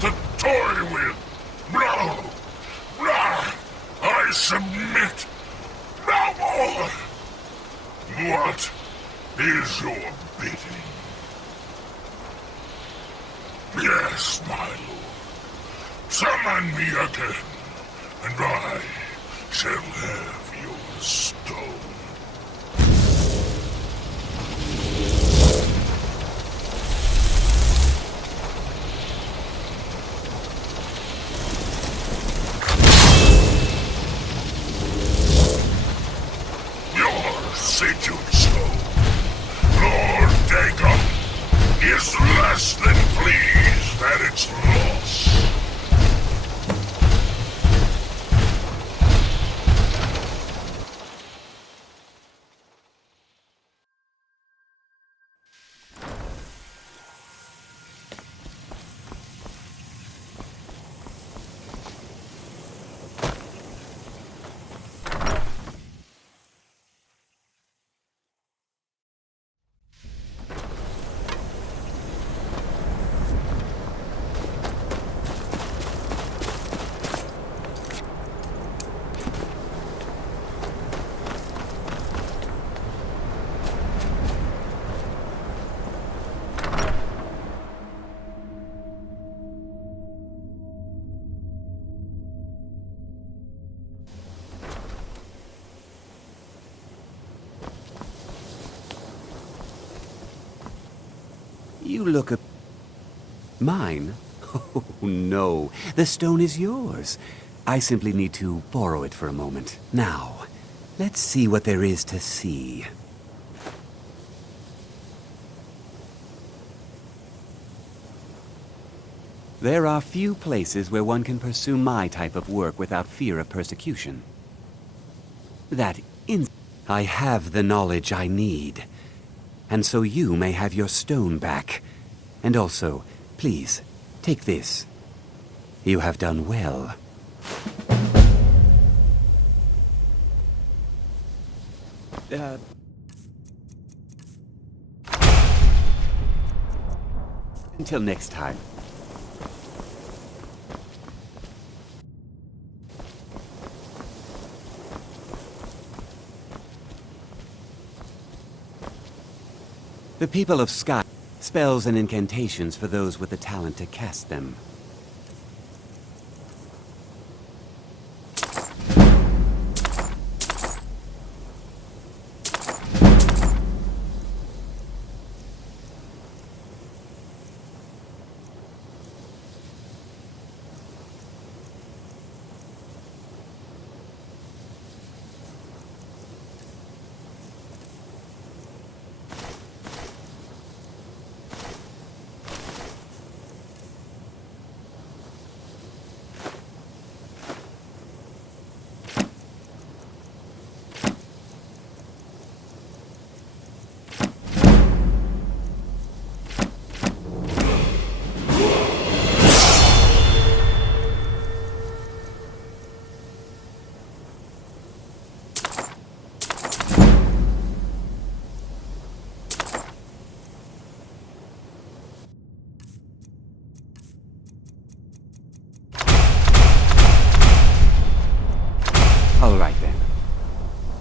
to toy with. No! No! I submit! No more! What is your bidding? Yes, my lord. Summon me again, and I shall have your stone. Lord Dagon is less than pleased at its loss. You look Mine? Oh, no. The stone is yours. I simply need to borrow it for a moment. Now, let's see what there is to see. There are few places where one can pursue my type of work without fear of persecution. I have the knowledge I need. And so you may have your stone back. And also, please, take this. You have done well. Until next time. The people of Sky spells and incantations for those with the talent to cast them. All right, then.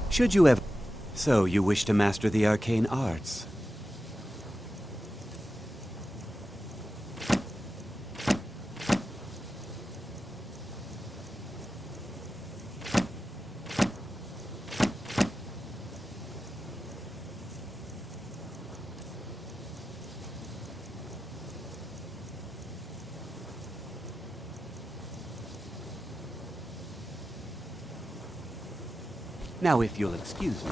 Should you ever... So, you wish to master the arcane arts? Now, if you'll excuse me.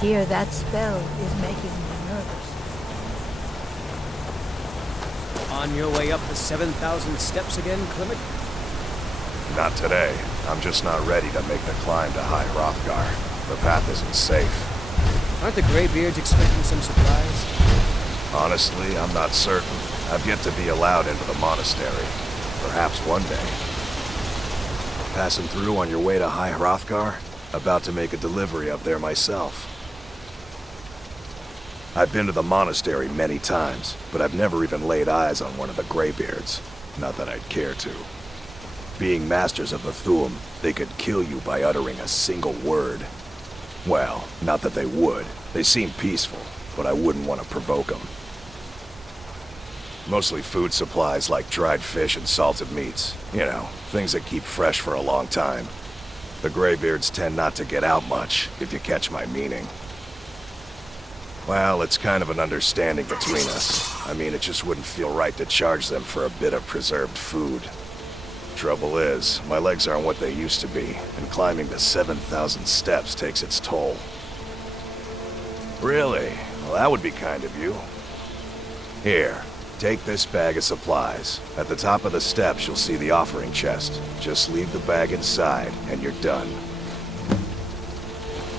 Hear that spell is making me nervous. On your way up the 7,000 steps again, Clement? Not today. I'm just not ready to make the climb to High Hrothgar. The path isn't safe. Aren't the Greybeards expecting some surprise? Honestly, I'm not certain. I've yet to be allowed into the monastery. Perhaps one day. Passing through on your way to High Hrothgar? About to make a delivery up there myself. I've been to the monastery many times, but I've never even laid eyes on one of the Greybeards. Not that I'd care to. Being masters of the Thu'um, they could kill you by uttering a single word. Well, not that they would. They seem peaceful, but I wouldn't want to provoke them. Mostly food supplies like dried fish and salted meats. You know, things that keep fresh for a long time. The Greybeards tend not to get out much, if you catch my meaning. Well, it's kind of an understanding between us. I mean, it just wouldn't feel right to charge them for a bit of preserved food. Trouble is, my legs aren't what they used to be, and climbing the 7,000 steps takes its toll. Really? Well, that would be kind of you. Here, take this bag of supplies. At the top of the steps, you'll see the offering chest. Just leave the bag inside, and you're done.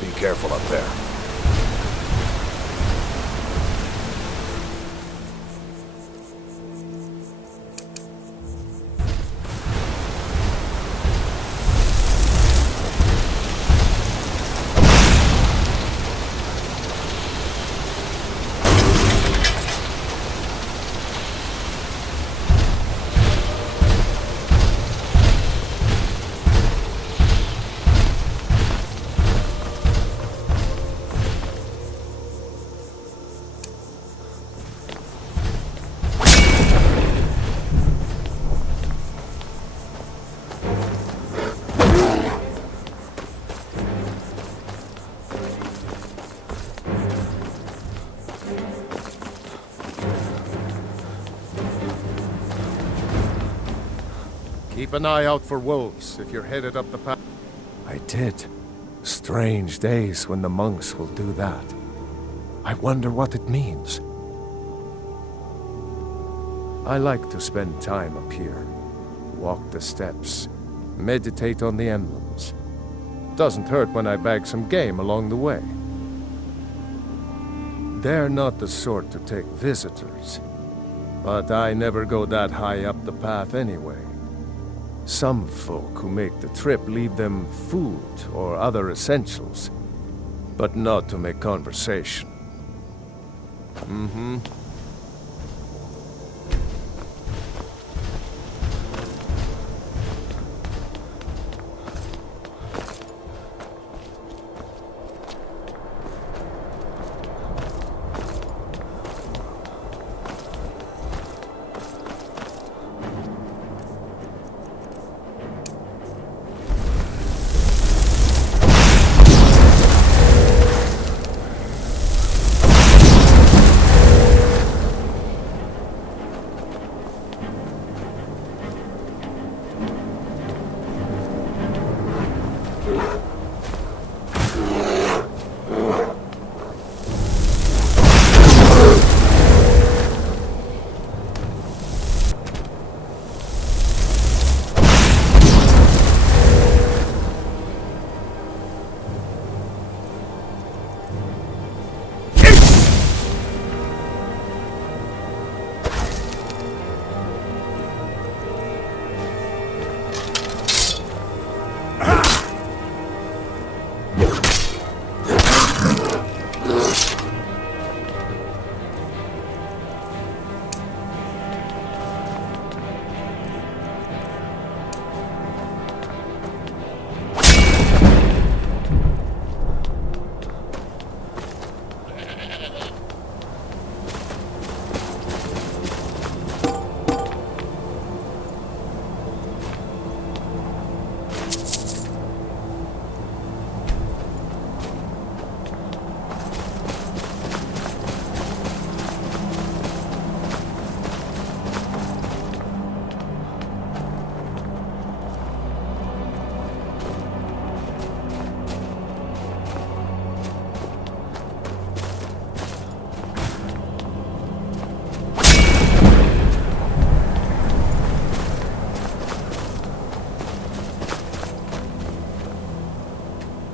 Be careful up there. Keep an eye out for wolves if you're headed up the path. I did. Strange days when the monks will do that. I wonder what it means. I like to spend time up here. Walk the steps. Meditate on the emblems. Doesn't hurt when I bag some game along the way. They're not the sort to take visitors. But I never go that high up the path anyway. Some folk who make the trip leave them food or other essentials, but not to make conversation.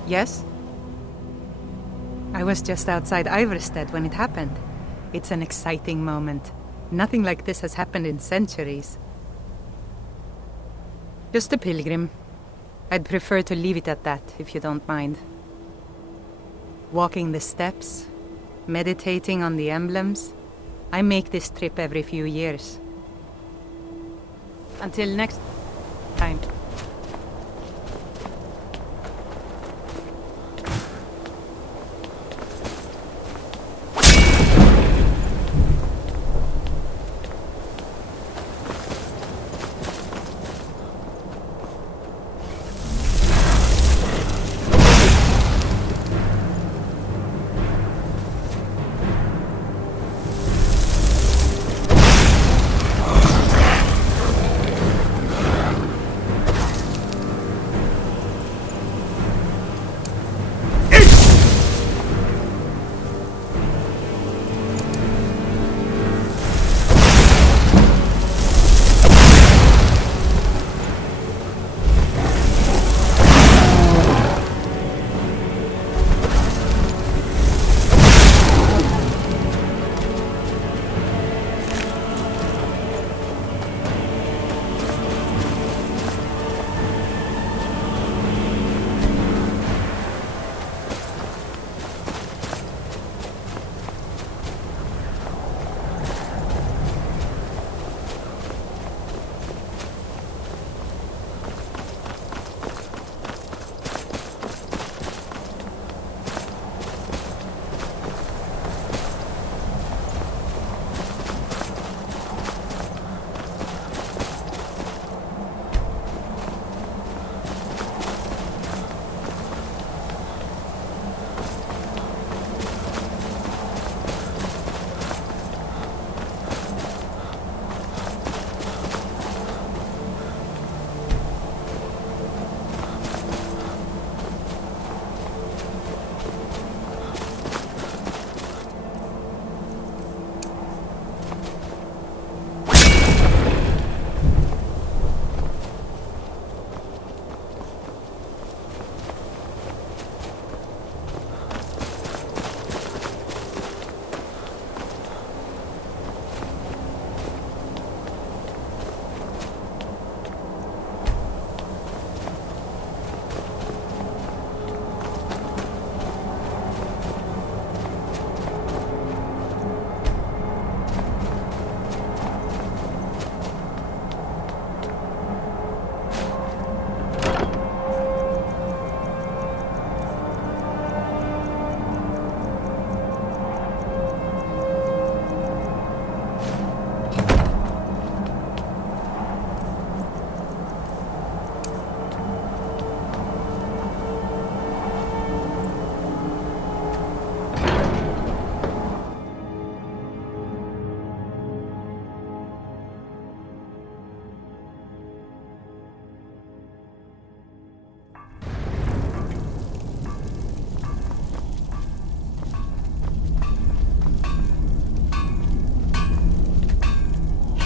Yes? I was just outside Iverstead when it happened. It's an exciting moment. Nothing like this has happened in centuries. Just a pilgrim. I'd prefer to leave it at that, if you don't mind. Walking the steps, meditating on the emblems. I make this trip every few years. Until next time.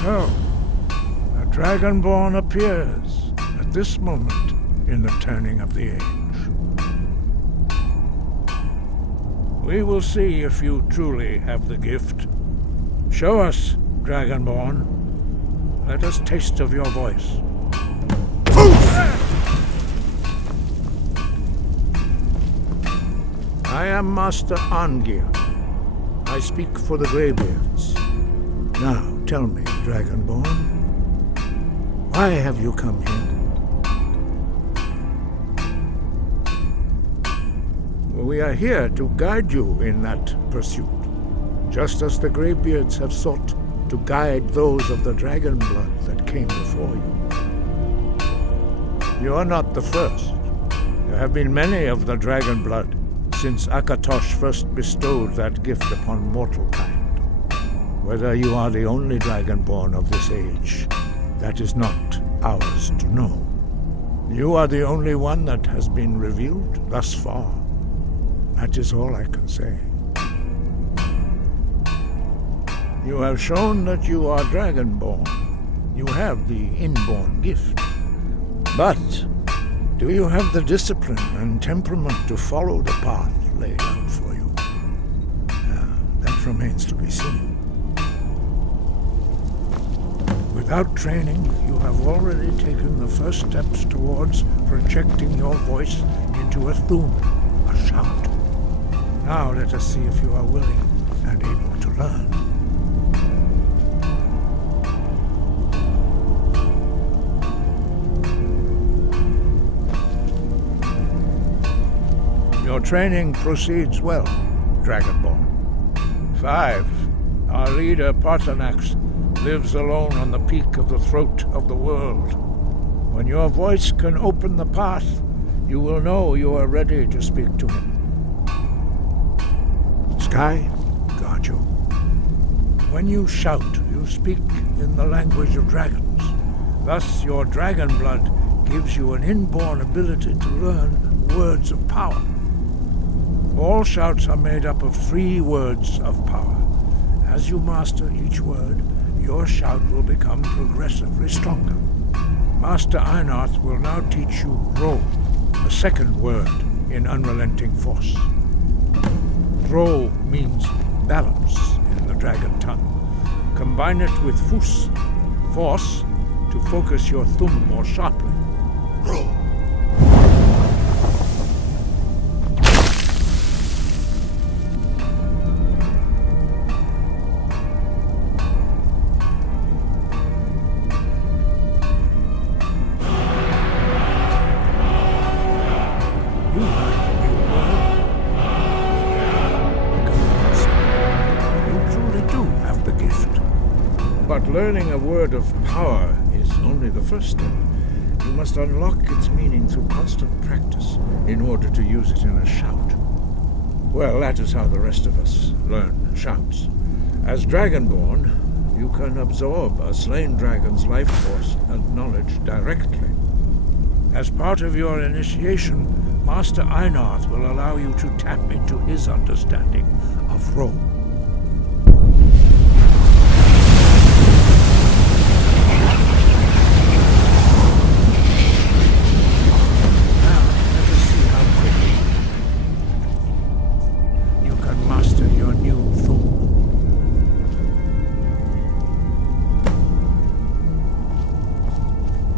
So, a Dragonborn appears at this moment in the turning of the age. We will see if you truly have the gift. Show us, Dragonborn. Let us taste of your voice. I am Master Angir. I speak for the Greybeards. Now, tell me, Dragonborn, why have you come here? We are here to guide you in that pursuit, just as the Greybeards have sought to guide those of the dragon blood that came before you. You are not the first. There have been many of the dragon blood since Akatosh first bestowed that gift upon mortal kind. Whether you are the only Dragonborn of this age, that is not ours to know. You are the only one that has been revealed thus far. That is all I can say. You have shown that you are Dragonborn. You have the inborn gift. But Do you have the discipline and temperament to follow the path laid out for you? That remains to be seen. Without training, you have already taken the first steps towards projecting your voice into a thum, a shout. Now let us see if you are willing and able to learn. Your training proceeds well, Dragonborn. 5. Our leader, Parthenax, lives alone on the peak of the throat of the world. When your voice can open the path, you will know you are ready to speak to him. Sky, guard you. When you shout, you speak in the language of dragons. Thus, your dragon blood gives you an inborn ability to learn words of power. All shouts are made up of 3 words of power. As you master each word, your shout will become progressively stronger. Master Einarth will now teach you Ro, the second word in Unrelenting Force. Ro means balance in the dragon tongue. Combine it with Fus, force, to focus your thumb more sharply. Ro. Learning a word of power is only the first step. You must unlock its meaning through constant practice in order to use it in a shout. Well, that is how the rest of us learn shouts. As Dragonborn, you can absorb a slain dragon's life force and knowledge directly. As part of your initiation, Master Einarth will allow you to tap into his understanding of Ro.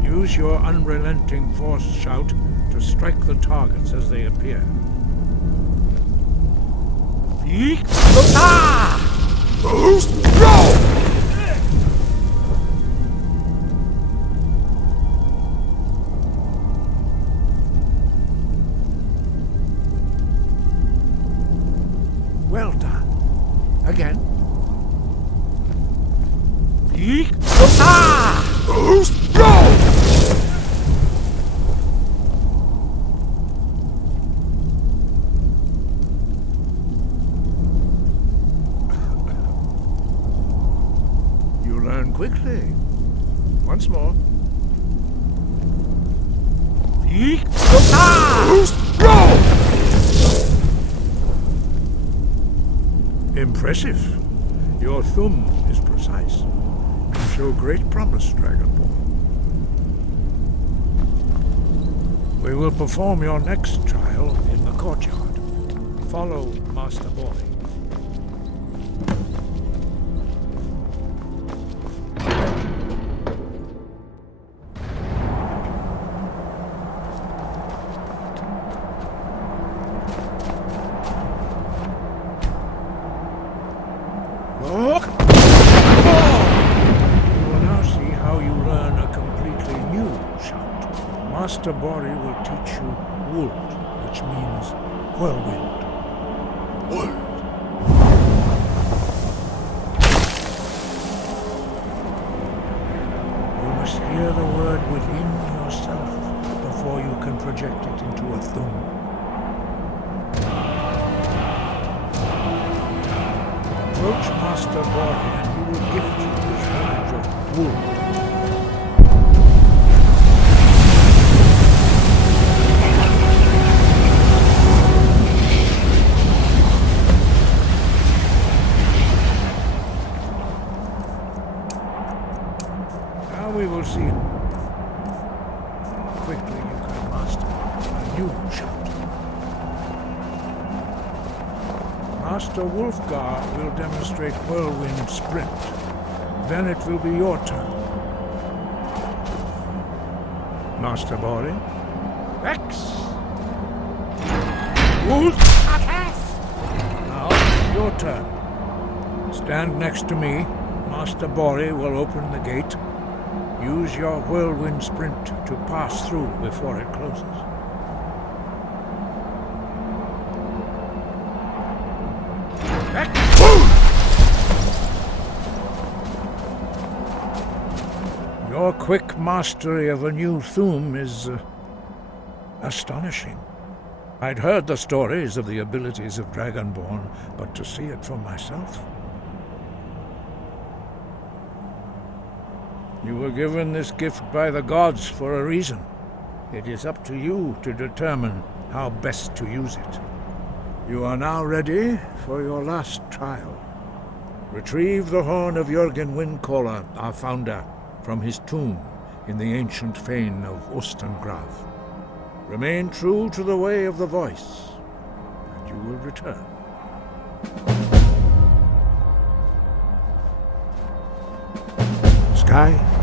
Use your Unrelenting Force shout to strike the targets as they appear. Well done. Again. Learn quickly. Once more. Impressive. Your thumb is precise. You show great promise, Dragonborn. We will perform your next trial in the courtyard. Follow Master Boy. Master Bori will teach you Wold, which means whirlwind. Wold. You must hear the word within yourself before you can project it into a thum. Approach Master Bori and he will gift you his knowledge of Wold. We will see quickly you can master. you shout. Master Wolfgar will demonstrate Whirlwind Sprint. Then it will be your turn. Master Bori? X! Wolf! Now, your turn. Stand next to me. Master Bori will open the gate. Use your Whirlwind Sprint to pass through before it closes. Your quick mastery of a new Thuum is astonishing. I'd heard the stories of the abilities of Dragonborn, but to see it for myself... You were given this gift by the gods for a reason. It is up to you to determine how best to use it. You are now ready for your last trial. Retrieve the horn of Jürgen Windcaller, our founder, from his tomb in the ancient fane of Ostengrav. Remain true to the way of the voice, and you will return. Sky?